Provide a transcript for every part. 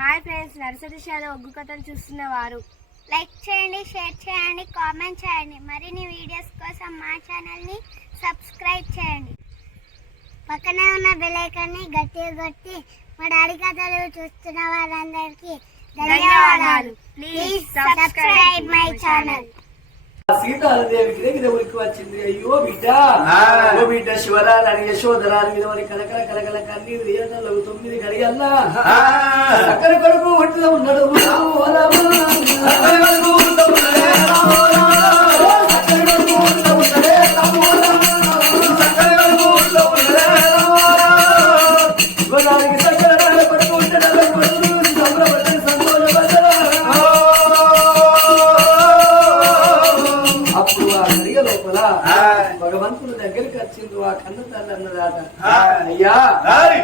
Hi friends, నర్సరీశాల ఒగ్గు కథలు చూస్తున్నవారు like చేయండి, share చేయండి, కామెంట్ చేయండి. మరిన్ని వీడియోస్ కోసం మా ఛానల్ని సబ్స్క్రైబ్ చేయండి. పక్కనే ఉన్న బెల్ ఐకాన్ని గట్టిగా కొట్టి మా డాడీ కథలు చూస్తున్న వారందరికీ ధన్యవాదాలు. Please subscribe my channel. సీతాదేవికి దగ్గర ఉరికి వచ్చింది. అయ్యో బిడ్డ, ఓ బిడ్డ శివరాలని యశోధరాని మీద మరి కలకల కలకల కన్నీరు 9 గడియల్లా అక్కడ కొడుకు ఒట్టిలో ఉన్నాడు. భగవంతుడు దగ్గరికి వచ్చింది. ఆ కన్న తల్లి అన్నదాట, అయ్యా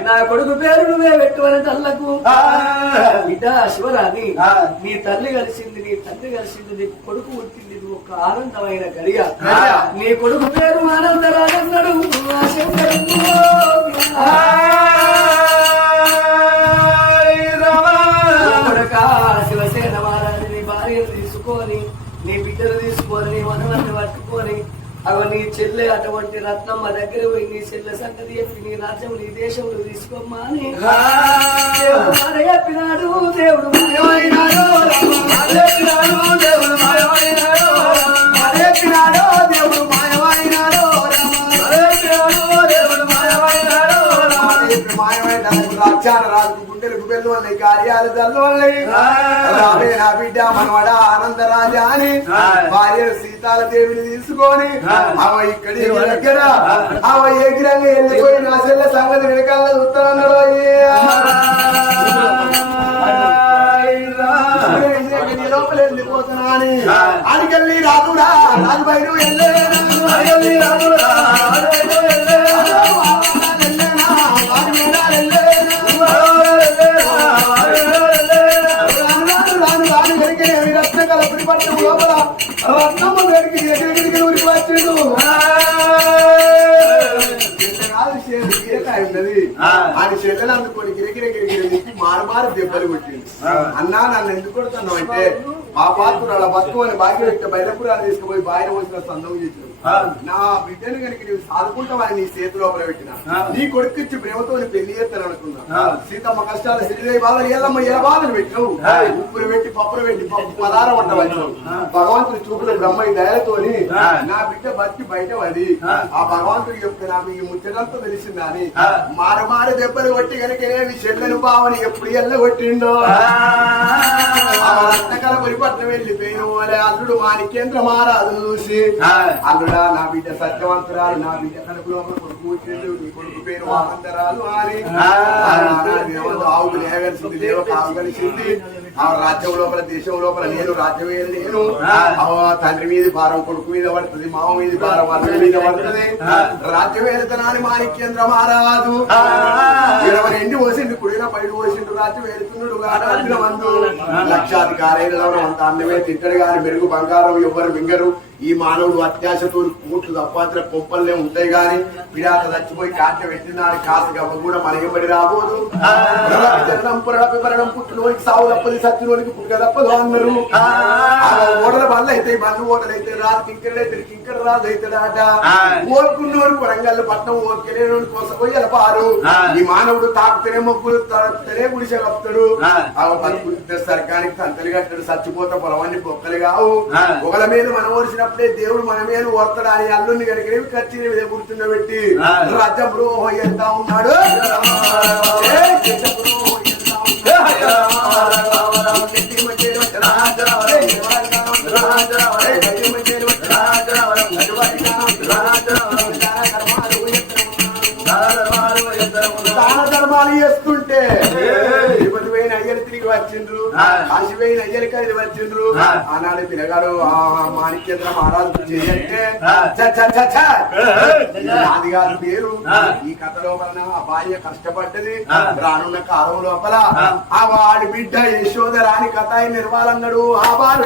నా కొడుకు పేరు నువ్వే పెట్టువని తల్లకు. బిడ్డ శివరాని, నీ తల్లి కలిసింది, నీ తండ్రి కలిసింది, నీకు కొడుకు పుట్టింది. ఇది ఒక ఆనందమైన గడియ. నీ కొడుకు పేరు ఆనందరాజన్నాడు. శివసేన మహారాజు నీ భార్యను తీసుకొని, నీ బిడ్డను తీసుకొని, నీ మనవన్ని పట్టుకొని నీ చెల్లె అటువంటి రత్నమ్మ దగ్గర పోయి నీ చెల్లె సంగతి చెప్పి నీ రాజ్యం నీ దేశంలో తీసుకోమ్మా అని చెప్పినాడు. దేవుడు రాజు గుండెలకు వెళ్ళు వల్ల కార్యాలు తల్లి రావే నా బిడ్డ మనవడ ఆనందరాజా అని భార్య సీతాల దేవిని తీసుకొని అవ ఇక్కడి దగ్గర అవ ఎగిరంగా వెళ్ళిపోయి నా చెల్ల సంగతి వెనకాల చూస్తానన్నాడు. లోపల వెళ్ళిపోతున్నా అని అడికెళ్ళి రాదురా రాజు బయట వెళ్ళే లోపల రత్నమ్మ వేడికి ఎగిరికి ఊరికి వచ్చిండు. ఆయన చెల్లెలు అందుకొని గిరిగిరి మారు దెబ్బలు కొట్టింది. అన్నా నన్ను ఎందుకు కొడుతున్నావు అంటే ఆ పాత్ర అలా బతుకు అని భాగ్య వ్యక్తి బయటపురాలు తీసుకుపోయి భార్య వచ్చిన సందం చేసిన నా బిడ్డను కనుక నీవు సాదుకుంటావని నీ చేతి లోపల పెట్టిన నీ కొడుకు ఇచ్చి ప్రేమతో పెళ్లి చేస్తాను అనుకున్నా. సీతమ్మ కష్టాలు శ్రీదేవి బాధలు ఎల్లమ్మ ఎలా బాధలు పెట్టినావు. ఉప్పులు పెట్టి పప్పులు పెట్టి పదార వంట వచ్చావు. భగవంతుడి చూపుల బ్రహ్మ దయతోని నా బిడ్డ బతికి బయట అది ఆ భగవంతుడికి చెప్తే నాకు ఈ ముచ్చటంతా తెలిసిందా అని మారు దెబ్బలు కొట్టి కనుక చెల్లెను బావని ఎప్పుడు ఎల్లగొట్టిండో రత్నకల పరిపట్నం వెళ్ళిపోయిన వాళ్ళే అల్లుడు మాణిక్యేంద్ర మహారాజు చూసి అల్లుడా నా బిడ్డ సత్యవంతురాలు, నా బిడ్డ కడుపులో కొడుకు వచ్చిండు, నీ కొడుకు పేరు ఆనందరాలు అని ఆవుకు లేవలసింది లేవక ఆవు కలిసింది. ఆ రాజ్యం లోపల దేశం లోపల నేను రాజ్యం నేను తండ్రి మీద భారం కొడుకు మీద పడుతుంది, మామ మీద భారం అల్లుడి మీద పడుతుంది. రాజ్యం వెళుతున్నాను మాణిక్యేంద్ర మహారాజు 20 ఎండి పోసిండు, కుడిన పైడు పోసిండు. రాజ్యం వెళుతున్నాడు మందు లక్షాధికారైన అంత అన్నమే తింటాడు గాని మెరుగు బంగారం ఎవ్వరు మింగరు. ఈ మానవుడు అత్యాశతో కూట్లు తప్పాత్ర పొంపల్లే ఉంటాయి గాని విడాక చచ్చిపోయి కాట పెట్టినాడు కాసు గవ్వ కూడా మనకి రాబోదు. పురణం పుట్టినోనికి సాగు తప్పది, సత్యనోనికి పుట్టుక తప్పదు అన్నారు. ఓడల బండ్లు అయితే బండ్లు ఓటలు అయితే రాదు, కింకరైతే కింకర రాజు అవుతాడట. ఓరుకున్నోడు వరంగల్ పట్నం ఓర్కెలేనోడి కోసం పోయి పారు. ఈ మానవుడు తాకుతేనే మొక్కులు తాకుతేనే గుడిసె కప్తాడు. సర్గానికి తంతలు కట్టాడు, చచ్చిపోతా పొలవన్నీ పొక్కలు కావు. ఒకల మీద మనం ఓడిసినప్పుడే దేవుడు మన మీద ఓడతాడు అని అల్లుని కనుక ఖర్చు మీద గుర్తుండబెట్టి రాజ్యం బ్రోహం వెళ్తా ఉన్నాడు. ధర్మాలు చేస్తుంటే తిరుపతిపోయిన అయ్యలు తిరిగి వచ్చిండ్రు, కాశీపోయిన అయ్యలు కలిసి వచ్చిండ్రు. ఆనాడు పిల్లగాడు మాణిక్యేంద్ర మహారాజు చేయంటే నాది గారి పేరు. ఈ కథ లోపల ఆ భార్య కష్టపడ్డది. రానున్న కాలం లోపల ఆ వాడి బిడ్డ యశోధరాని కథ నిర్వాలంగడు. ఆ బాలు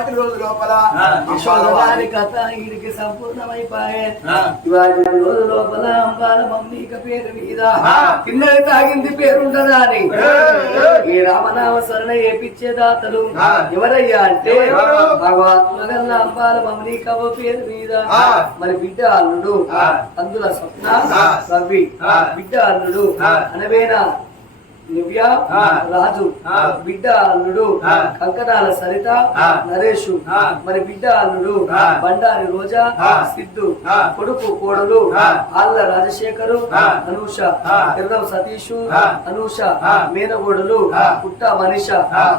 ఇవాటి రోజు లోపల యశోదాని కథ వీడికి సంపూర్ణమైపోయే ఇవాటి రోజు లోపల అంబాల మమ్మీక పేరు మీద తిన్నది తాగింది పేరుంటదా అని ఈ రామనామ స్మరణ ఏపిచ్చే దాతలు ఎవరయ్యా అంటే భగవాత్మగల్ల అంబాల మమ్మీకవ పేరు మీద మరి బిడ్డ అల్లుడు అందుల స్వప్న రవి బిడ్డ అల్లుడు అనవేనా నివ్య రాజు బిడ్డ అల్లుడు కంకణాల సరిత నరేషు మరి బిడ్డ అల్లుడు బండారి రోజా సిద్ధు కొడుకు కోడలు ఆళ్ళ రాజశేఖరు అనూష ఎర్రవ సతీషు అనూష మేనగోడలు పుట్ట మనీష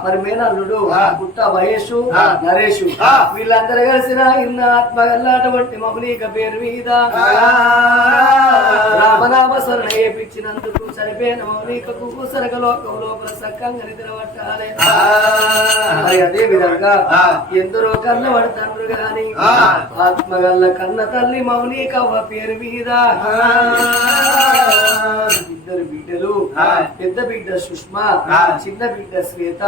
మరి మేనల్లుడు పుట్ట మహేషు నరేషు వీళ్ళందరూ కలిసిన ఇన్న ఆత్మగల్లాటువంటి మమనీక పేరు మీద రామనామ స్మరణ ఏపించినందుకు చనిపోయిన మౌనికకు లోకం లోపల సక్కంగా నిద్ర పట్టాలి మరి అదే విధంగా ఎందరో కన్న పడతాండ్రు గాని ఆత్మగల్ల కన్న తల్లి మౌనికవ్వ పేరు మీద ఇద్దరు బిడ్డలు పెద్ద బిడ్డ సుష్మా చిన్న బిడ్డ శ్వేత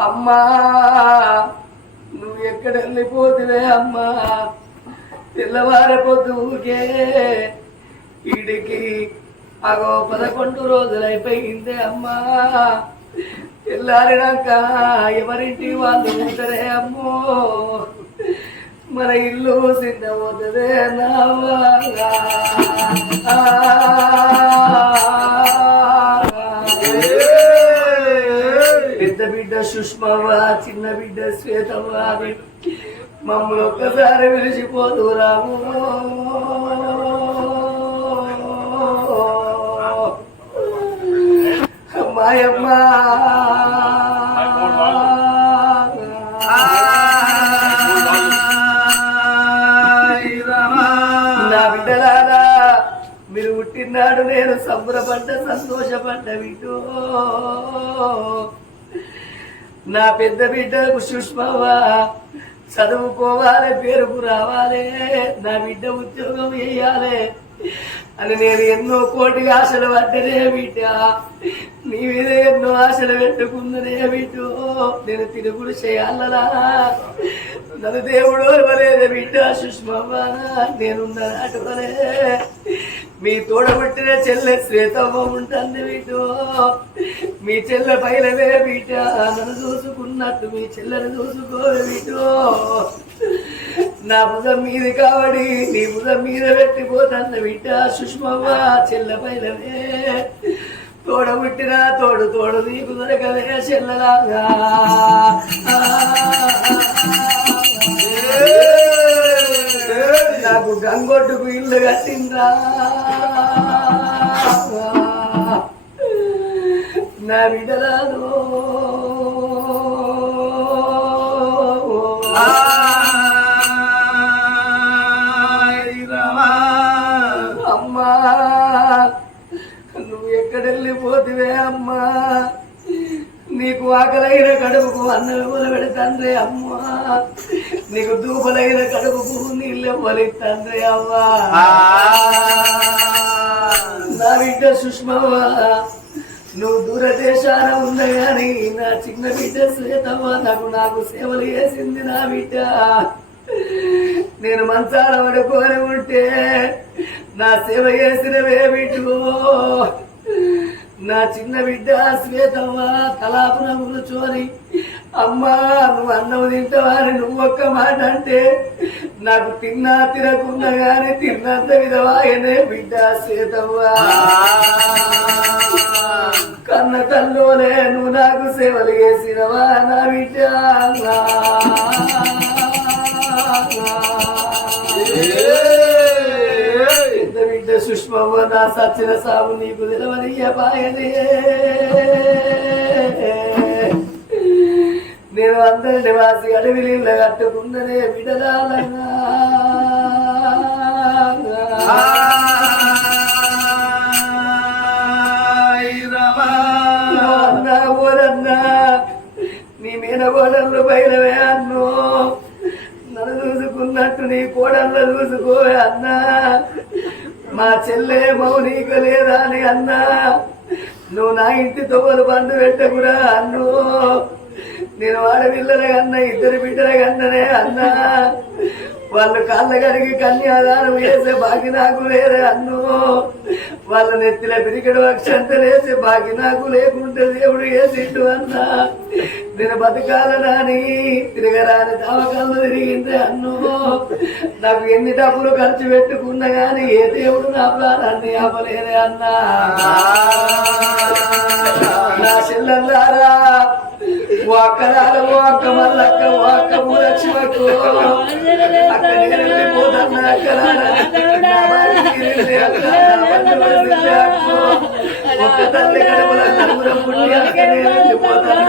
అమ్మా నువ్వు ఎక్కడ వెళ్ళిపోతువే అమ్మా తెల్లవారపోతుకే ఈడికి అగో 11 రోజులైపోయిందే అమ్మా తెల్లారినాక ఎవరింటి వాళ్ళు ఉంటారే అమ్మో మన ఇల్లు సిద్ధమవుతుందే నావాగా పెద్ద బిడ్డ సుష్మవ్వా చిన్న బిడ్డ శ్వేతవ్వా అని మమ్మల్ని ఒక్కసారి విలిచిపోదు రాము అమ్మాయమ్మా నా బిడ్డలారా మీరు పుట్టినాడు నేను సంబరపడ్డ సంతోషపడ్డ బిడ్డో నా పెద్ద బిడ్డకు సుష్మవ్వా చదువుకోవాలి పేరుకు రావాలి నా బిడ్డ ఉద్యోగం వేయాలి అని నేను ఎన్నో కోటి ఆశలు పడ్డనే బిడ్డ నీ మీద ఎన్నో ఆశలు పెట్టుకున్నదే బిడ్డో నేను తిరుగుడు చేయాలరా నన్ను దేవుడు వలేదే బిడ్డ సుష్మవ్వ నేనున్న నాటువలే మీ తోడబుట్టిన చెల్లె శ్వేతవ్వ ఉంటుంది బిడ్డో మీ చెల్లె పైలవే బిడ్డ నన్ను చూసుకున్నట్టు మీ చెల్లెను చూసుకోవే బిడ్డో నా భుజం మీది కావడి నీ భుజం మీద పెట్టిపోతున్న బిడ్డ సుష్మవ్వ చెల్లె పైలవే తోడబుట్టిన తోడు తోడు నీకు దొరకవే చెల్లలాగా నాకు గంగొడ్డుకు ఇల్లు కట్టిందా నా బిడ్డలాను అమ్మా నువ్వు ఎక్కడెళ్ళిపోతివే అమ్మా నీకు ఆకలైన కడుపుకు అన్నం పెడతాండ్రే అమ్మా నీకు దూపలైన కడుపుకు నీళ్ళు ఇవ్వలేస్తాండ్రే అవ్వా నా బిడ్డ సుష్మవ్వ నువ్వు దూరదేశాన ఉన్నా గాని నా చిన్న బిడ్డ శ్వేతవ్వ నాకు సేవలు చేసింది నా బిడ్డ నేను మంచాల పడుకొని ఉంటే నా సేవ చేసినవే బిడ్డో నా చిన్న బిడ్డ శ్వేతవ్వ తలాపున కూర్చొని అమ్మా నువ్వు అన్నం తింటావని నువ్వు ఒక్క మాట అంటే నాకు తిన్నా తినకున్నా గాని తిన్నంత విధవాయనే బిడ్డ శ్వేతవ్వ కన్న తల్లోనే నువ్వు నాకు సేవలు చేసినవా నా బిడ్డ బిడ్డ సుష్మవ్వ నా సచ్చిన సాగు నీకు తెలవనియ్య బాయనే నేను అందరి నివాసి అడవిలి కట్టుకున్నదే బిడదాలన్నా అన్నా ఓరన్నా నీ మీద కోడళ్ళు బయలవే అన్నో నన్ను చూసుకున్నట్టు నీ కోడళ్ళు చూసుకోవే అన్నా మా చెల్లె మౌనిక లేదా అని అన్నా నువ్వు నా ఇంటి తొవ్వలు బంధు పెట్టకురా అన్ను నేను ఆడపిల్లల కన్నా ఇద్దరు బిడ్డల కన్ననే అన్నా వాళ్ళు కాళ్ళ కడిగి కన్యాదానం వేసే బాకి నాకు లేరే అన్ను వాళ్ళ నెత్తిల పిరికడు అక్షంతలేసే బాకి నాకు లేకుంటే దేవుడు వేసిండు అన్నా నేను బతకాలనాని తిరగరాని తవ్వకాలు తిరిగిందే అన్ను నాకు ఎన్ని డబ్బులు ఖర్చు పెట్టుకున్నా గాని ఏ దేవుడు నా ప్రాణాన్ని ఆపలేదే అన్నా నా చెల్లెల్లారా ఒక్కరాలు ఒక్క మల్లక్క ఒక్క లక్ష్మకు అక్కడ వెళ్ళిపోతున్నా ఒక్క తల్లి కడుపుల నలుగురం పుట్టి అక్కడ వెళ్ళిపోతున్నా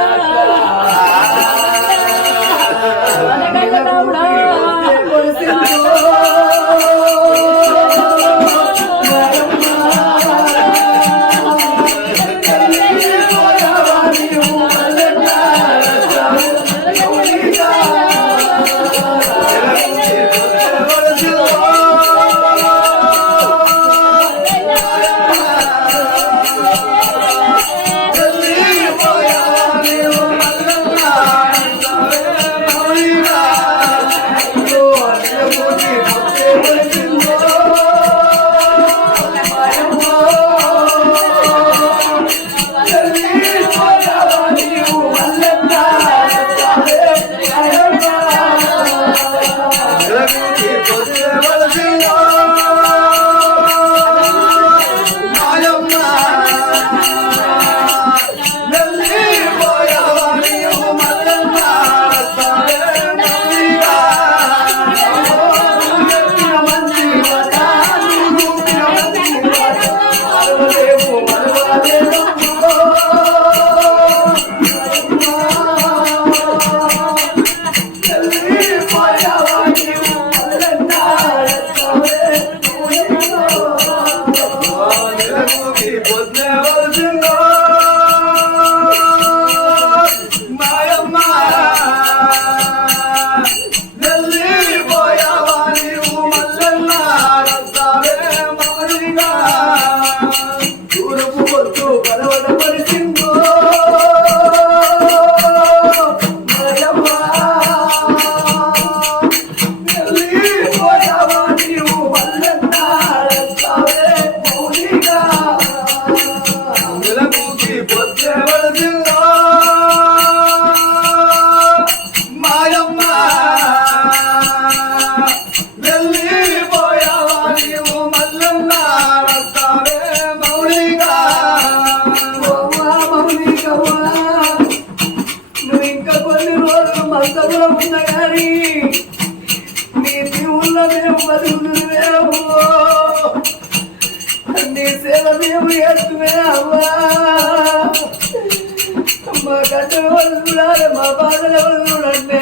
మా కట్టెల వాళ్ళు చూడాలి మా బాధల వాళ్ళు చూడండి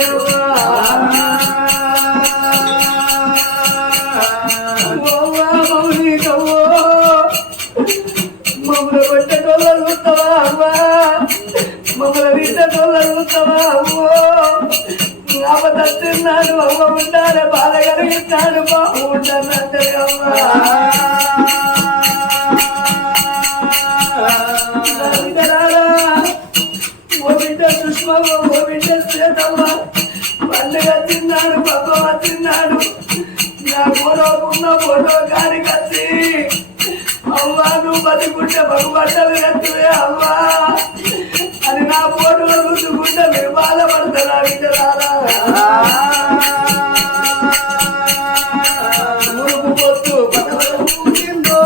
మమ్మల్ని మమ్మల్ని కొట్టేటోళ్ళు చూస్తావా అవ్వా మమ్మల్ని వింటేటోళ్ళు చూస్తావా అవ్వో ఆపదస్తున్నాడు అవ్వ ఉండాలి బాధ కలిగిస్తాడు బాబు ఉంటాను అంటే అవ్వా ఓ బిడ్డ సుష్మవ్వ ఓ బిడ్డ శ్వేతవ్వ పండుగ తిన్నాడు పబ్బ తిన్నాడు నా గోడకున్న ఫోటో కాని కత్తి అవ్వా నువ్వు బతుకుంటే బగుబట్టలు కత్తివే అవ్వా అని నా ఫోటో చూసుకుంటే మీరు బాధపడతారా బిడ్డలారా మురుగు పొత్తు పదవరిందో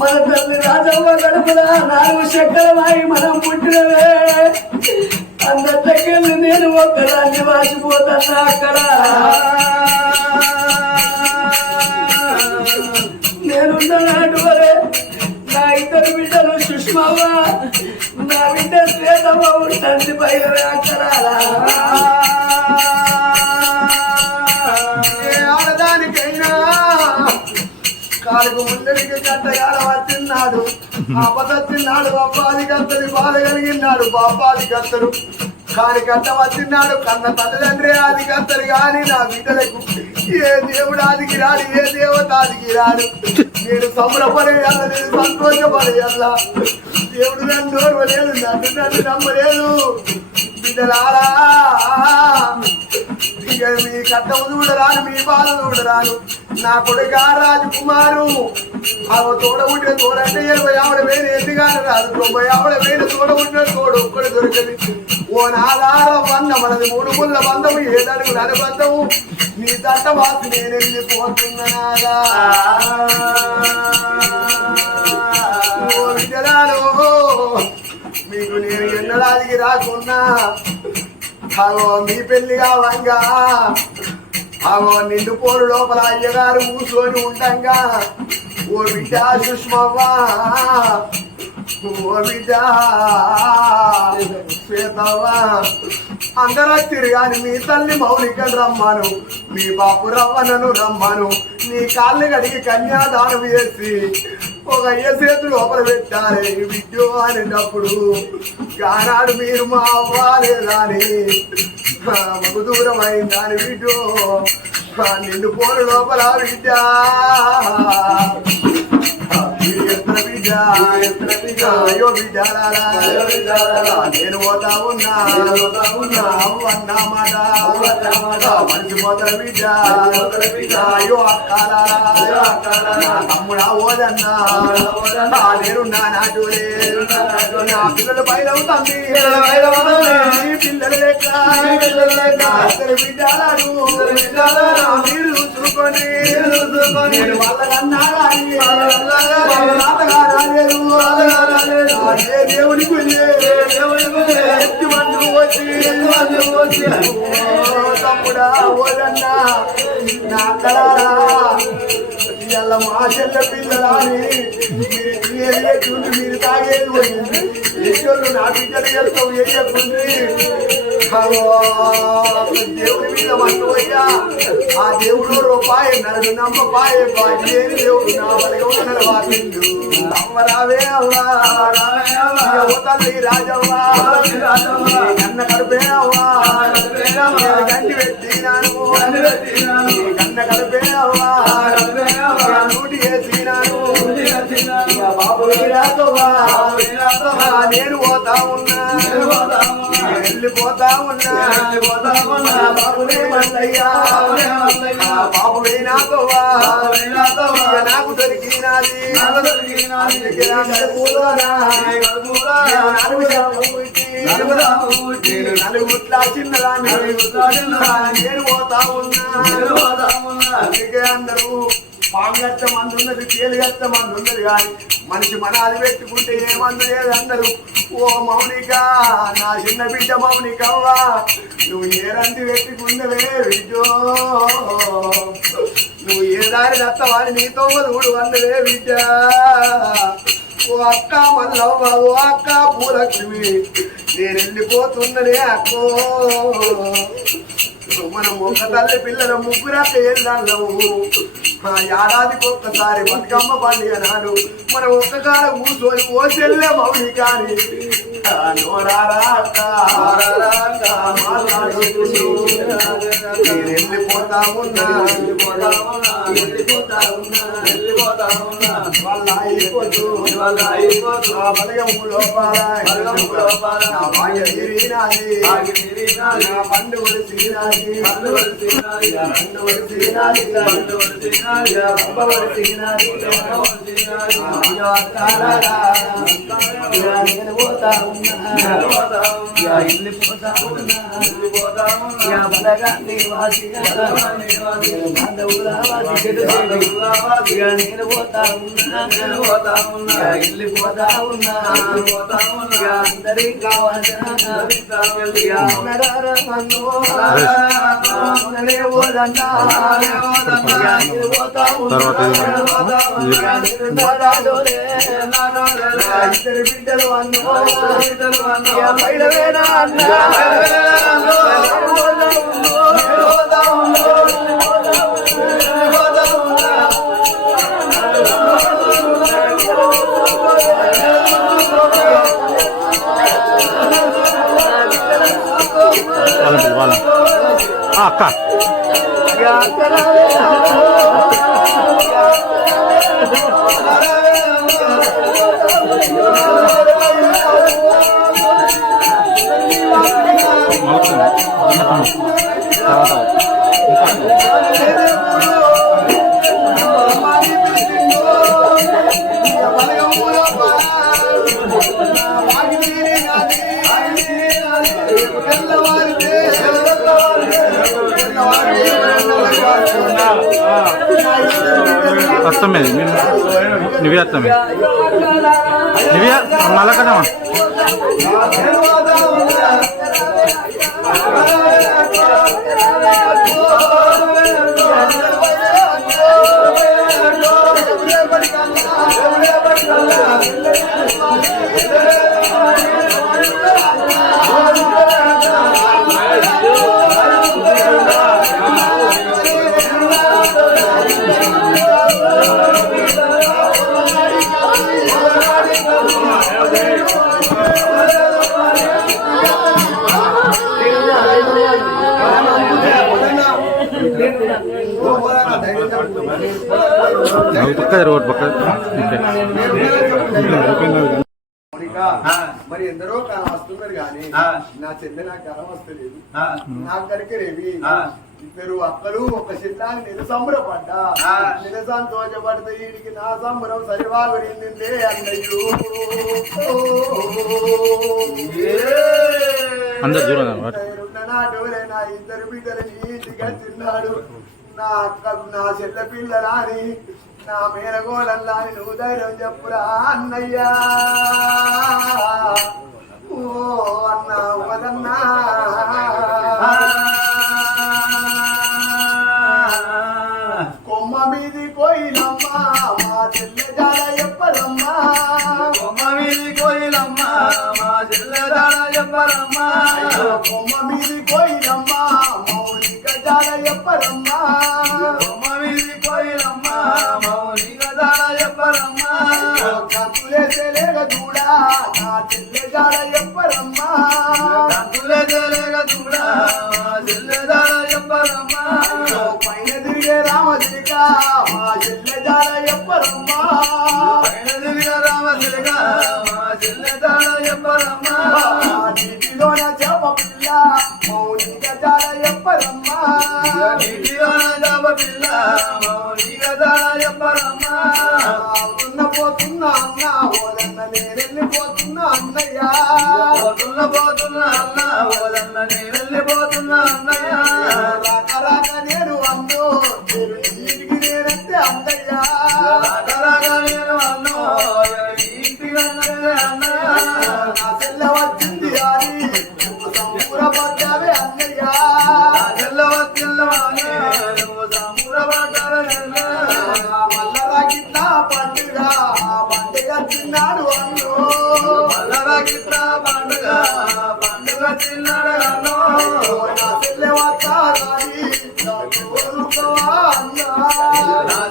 మన తల్లి రాజవ్వ గడుపున 4 చక్రమాయి మనం పుట్టినవే అందరికెళ్ళి నేను ఒక్కదాన్ని వాసిపోతాను అక్కడ నేనున్న నాటు వరే నా 2 బిడ్డలు సుష్మవ్వ తండ్రి పైన అక్కరాలా ఆడదానికైనా కాలుకు ముందరికి గంటగాడ వచ్చిన్నాడు అపదచ్చిన్నాడు అబ్బాది కత్తది బాధ కలిగినాడు బాబాది కత్తడు కాని గంట వచ్చిన్నాడు కన్న తల్లిదండ్రి ఆది కత్తరు గాని నా బిడ్డలకు ఏ దేవుడు ఆదికి రాడు ఏ దేవత ఆదికి రాడు నేను సంబరపడేయాల నేను సంతోషపడేయాల దేవుడు నన్ను ఓర్వలేదు నన్ను నమ్మలేదు బిడ్డలారా మీ కట్టము చూడరాను మీ బాధ చూడరాను నా కొడుకు రాజకుమారు అవ తోడ ఉంటే తోడంటే 50,000 ఎందుగానే రాదు 90,000 తోడ ఉంటే తోడు ఒక్కడు దొరకదు ఓ నాదారం బంధ మనది 3 ముళ్ళ బంధము 7 అడుగుల బంధము నీ తట్ట వాసి నేను వెళ్ళిపోతున్నాగా ఓ విజయాలు మీకు నేను ఎన్నడాదికి రాకున్నా అగో మీ పెళ్లిగా వంగా అగో నిండు పోరు లోపల అయ్యగారు కూర్చొని ఉండంగా ఓ బిడ్డ సుష్మవ్వా ఓ బిడ్డ శ్వేతవ్వా అందరూ తిరిగాని మీ తల్లి మౌలికను రమ్మాను మీ బాపు రవ్వనను రమ్మాను నీ కాళ్ళు కడిగి కన్యాదానం చేసి ఒక అయ్య చేతులు లోపల పెట్టాలి విద్యో అనేటప్పుడు ఆనాడు మీరు మా అవ్వాలేదా అని మాకు దూరం అయిందని విద్యో నిన్ను పోరు లోపల విద్య అయ్యో బిడ్డారా నేను పోతా ఉన్నా అన్న మాట మర్చిపోతారు బిడ్డ అయ్యో అక్కాలా తమ్ముడా ఓదన్నా నేను నా నాటులే నా పిల్లలు బయలవుతుంది పిల్లలు లెక్క బిడ్డాలు మీరు చూసుకోండి నేను వాళ్ళకన్నారా దేవుడికి వచ్చి తమ్ముడా ఓదన్నా నా కళారా ఇవాళ మా చెల్ల పిల్లలని మీరు తాగేది పోయింది ఈశ్వరుడు నా బిడ్డలు చేస్తావు ఏం చెప్తుంది దేవుడి మీద మట్టుపోయ్యా ఆ దేవుడు రూపాయి నన్ను నమ్మపాయే బాధ్యేని దేవుడు నా వలగ వాకిండు అమ్మరావే అవ్వా తల్లి రాజవ్వా కన్న కడుపే అవ్వా గంటి పెట్టినాను కన్న కడుపే అవ్వా నూటి వేసినాను బాబు నేను పోతా ఉన్నా వెళ్ళిపోతా ఉన్నా బాబునే మల్లయ్యా బాబువే నాకోవా నాకు దొరికినాది నలుగుట్లా చిన్నదాన్ని నేను పోతా ఉన్నా అందుకే అందరూ పాముగట్ట మంది ఉన్నది తేలిగట్ట మంది ఉన్నది కానీ మనిషి మనాది పెట్టుకుంటే ఏ మందు లేదు అందరూ ఓ మౌనిక నా చిన్న బిడ్డ మౌనికవ్వా నువ్వు ఏ రంది పెట్టుకున్నవే బిడ్డో నువ్వు ఏ దారి దత్తవాని నీతో ఊడు అందవే బిడ్డ ఓ అక్క మల్లవ్వ ఓ అక్క పూలక్ష్మి నేను వెళ్ళిపోతున్నదే అక్కో మనం ఒక తల్లి పిల్లల ముగ్గురక్క ఏళ్ళవు ఏడాదికి ఒక్కసారి బతుకమ్మ పండుగ నాడు మనం ఒక్క కాడ కూర్చొని ఓ చెల్లె మౌని కానీ వెళ్ళిపోతా ఉన్నా వాళ్ళ అయిపోతూ బలగము లోపాల భాగ్య తీరినాది నా పండుగలు తీరాలి నేను పోతా ఉన్నా వెళ్ళిపోతా ఉన్నా బలగా నేను పోతా ఉన్నా వెళ్ళిపోతా ఉన్నా అందరికి కావాల్సిన ఇద్దరు బిడ్డలు బయటవేనా అన్నా అక్క అర్థమే నువ్వే అర్థమే నువ్వే మళ్ళా కదమ్మా పక్క రోడ్ పక్క మరి ఎందరో వస్తున్నారు కానీ నా చెల్లె నాకు కరం వస్తలేదు నాకు కరికరేవి ఇద్దరు అక్కలు ఒక చెల్లాని నిరసంబరపడ్డా నిరసంతోషపడితే వీడికి నా సంబరం సరివాగడిందే అన్నయ్యూ నాటోలైనా ఇద్దరు బిడ్డలని ఇంటిగా తిన్నాడు నా అక్క నా చెల్ల పిల్లలా అని నా మేనగోడల్లా అని నువ్వు ధైర్యం చెప్పురా అన్నయ్యా ఓ అన్నా వదన్నా కొమ్మ మీది కోయిలమ్మా మా చెల్లె జాడ చెప్పరమ్మా కొమ్మ మీది కోయిలమ్మా మా చెల్లె జాడ చెప్పరమ్మా కొమ్మ మీది కోయిలమ్మా మౌలిక జాడ చెప్పరమ్మా కొమ్మ మీది కోయిలమ్మా మౌలిక జాడ చెప్పరమ్మా కంతులేసేలేక చూడా నా చెల్లె జాడ చెప్పరమ్మా కంతులేసేలేక చూడా మా చెల్లె జాడ చెప్పరమ్మా పైన తిరిగే రామచిలిక మా చెల్లె జాడ చెప్పరమ్మా పైన తిరిగే రామచిలిక మా చెల్లె జాడ చెప్పరమ్మా నీటిలోన చేప పిల్ల మౌలిక జాడ చెప్పరమ్మా నీటిలోన చేప పిల్ల మౌలిక జాడ చెప్పరమ్మా పోతున్నా అన్న ఓదన్న నేనెళ్ళిపోతున్నా అన్నయ్య పోతున్నా అన్న ఓదన్న నేనెళ్ళిపోతున్నా అన్నయ్య రాక నేను అన్ను ఇంటికి నేనంటే అన్నయ్య రాక నేను అన్ను ఇంటికి అన్నయ్య నా చెల్ల వచ్చింది అని సంపూరపడ్డావే అన్నయ్య చెల్ల వచ్చింది నువ్వు సంపూరపడ్డావే మల్లరా గిట్ల పండుగ పండుగ తిన్నాడు అన్ను మల్లరా గిట్ల పండుగ పండుగ తిన్నాడు అన్ను నా చెల్లె వస్తాని నా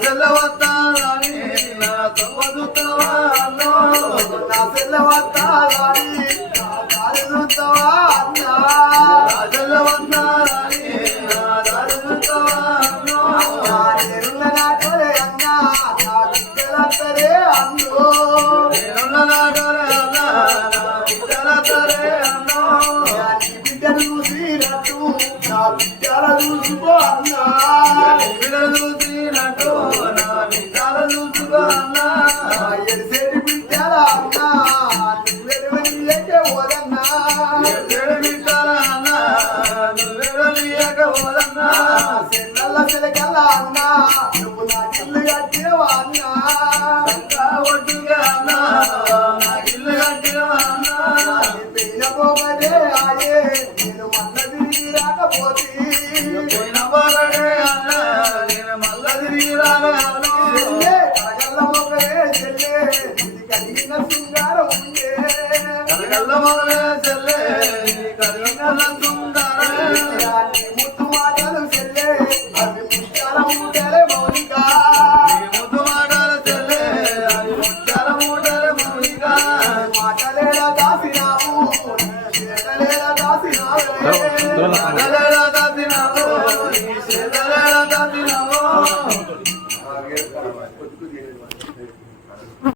చెల్లె వస్తాని నా తొమ్మిదివా అన్ను నా చెల్లె వస్తాని నా దారి చూస్తావా అన్న నా చెల్లె వస్తాని నా దారి చూస్తావా అన్ను నేనున్న నాటోలే అన్న నా బిడ్డలంతరే అన్ను నేనున్న నాటోలే అన్న నా బిడ్డలంతరే అన్ను నీ బిడ్డలు చూసినట్టు నా బిడ్డల చూసుకో అన్నా బిడ్డలు చూసినట్టు నా బిడ్డల చూసుకో అన్నా ఎడిసేటి బిడ్డల అన్నా నువ్వెడవనీయకే ఓదన్నా ఎడిసేటి బిడ్డల అన్నా నువ్వెడవనీయకే ఓదన్నా చెల్లెల్ల చెలకల్ల అన్నా నువ్వు నా చెల్లు కట్టినవా అన్నా ఒడ్డుగా అన్నా చెల్లే, కలగల్ల మొగలే చెల్లే, ఇది కలిగిన శృంగారం ఉండే. నీ ముద్దు మాటలు చెల్లే, అవి ముత్యాల మూటలే మౌనిక. మాటలేలా దాసినావు, చేతలేలా దాసినావే.